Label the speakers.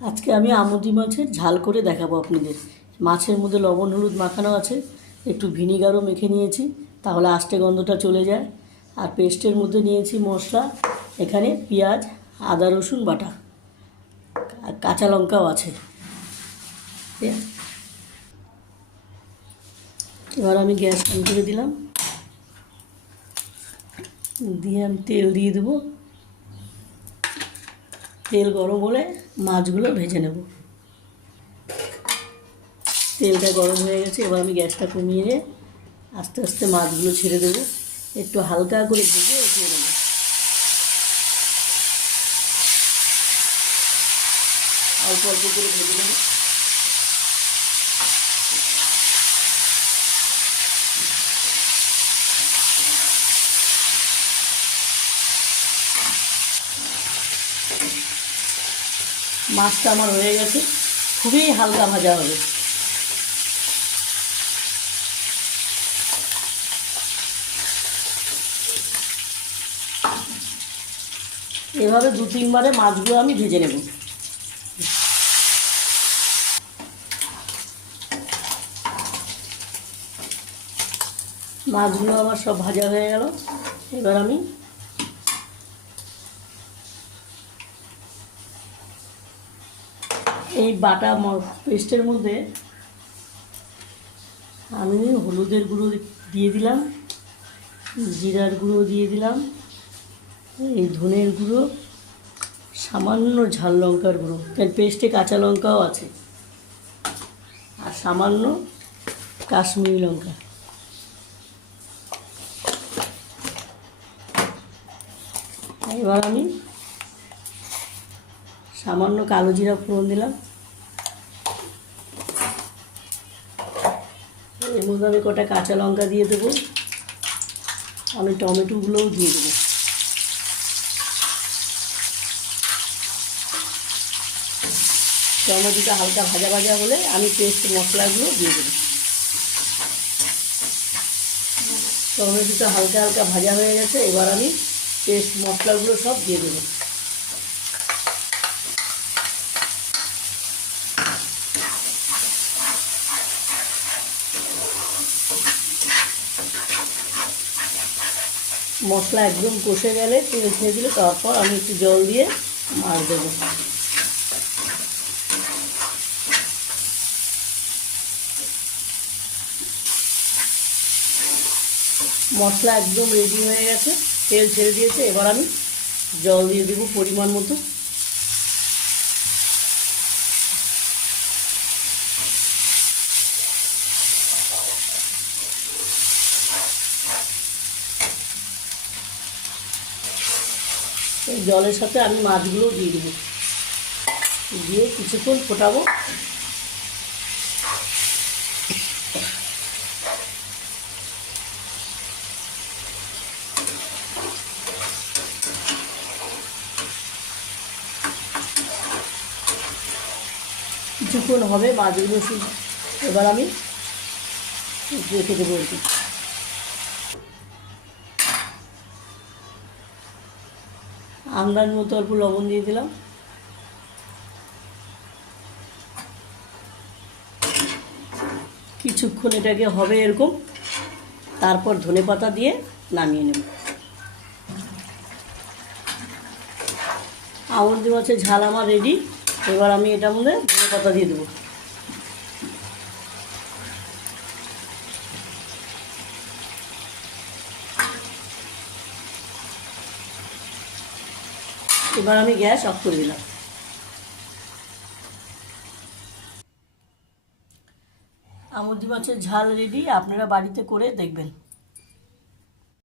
Speaker 1: আজকে আমি আমুদি মাছের ঝাল করে দেখাবো আপনাদের। মাছের মধ্যে লবণ, হলুদ মাখানো আছে। একটু ভিনিগারও মেখে নিয়েছি, তাহলে আষ্টে গন্ধটা চলে যায়। আর পেস্টের মধ্যে নিয়েছি মশলা, এখানে পেঁয়াজ, আদা, রসুন বাটা। কাঁচা লঙ্কাও আছে? এবার আমি গ্যাস অন করে দিলাম। দিয়ে আমি তেল দিয়ে দেবো। তেল গরম হলে মাছগুলো ভেজে নেব। তেলটা গরম হয়ে গেছে, এবার আমি গ্যাসটা কমিয়ে আস্তে আস্তে মাছগুলো ছেড়ে দেবো। একটু হালকা করে ভেজে উঠিয়ে নেব। অল্প অল্প করে ভেজে নেব। মাছটা আমার হয়ে গেছে। খুবই হালকা ভাজা হবে। এভাবে দু তিনবারে মাছগুলো আমি ভেজে নেব। মাছগুলো আমার সব ভাজা হয়ে গেল। এবার আমি এই বাটা পেস্টের মধ্যে আমি হলুদের গুঁড়ো দিয়ে দিলাম, জিরার গুঁড়ো দিয়ে দিলাম, এই ধনের গুঁড়ো, সামান্য ঝাল লঙ্কার গুঁড়ো। কারণ পেস্টে কাঁচা লঙ্কাও আছে। আর সামান্য কাশ্মীরি লঙ্কা। এবার আমি সামান্য কালো জিরা ফোড়ন দিলাম। এর মধ্যে আমি কটা কাঁচা লঙ্কা দিয়ে দেবো। আমি টমেটোগুলোও দিয়ে দেবো। টমেটোটা হালকা ভাজা ভাজা হলে আমি পেস্ট মশলাগুলো দিয়ে দেবো। টমেটোটা হালকা হালকা ভাজা হয়ে গেছে, এবার আমি পেস্ট মশলাগুলো সব দিয়ে দেবো। মশলা একদম কষে গেলে তেল ছেড়ে দিলে তারপর আমি একটু জল দিয়ে মাছ দেবো। মশলা একদম রেডি হয়ে গেছে, তেল ছেড়ে দিয়েছে, এবার আমি জল দিয়ে দেবো পরিমাণ মতো। এই জলের সাথে আমি মাছগুলো দিয়ে দেবো। দিয়ে কিছুক্ষণ ফোটাবো। কিছুক্ষণ হবে মাছগুলো এবার আমি রেখে দেবো আর আন্দাজ মতো অল্প লবণ দিয়ে দিলাম। কিছুক্ষণ এটাকে হবে এরকম, তারপর ধনে পাতা দিয়ে নামিয়ে নেব। আমন্দি মাছের ঝাল আমার রেডি এবার আমি এটার মধ্যে ধনে পাতা দিয়ে দেবো। এবার আমি গ্যাস অফ করে দিলাম। আমুদি মাছের ঝাল রেডি আপনারা বাড়িতে করে দেখবেন।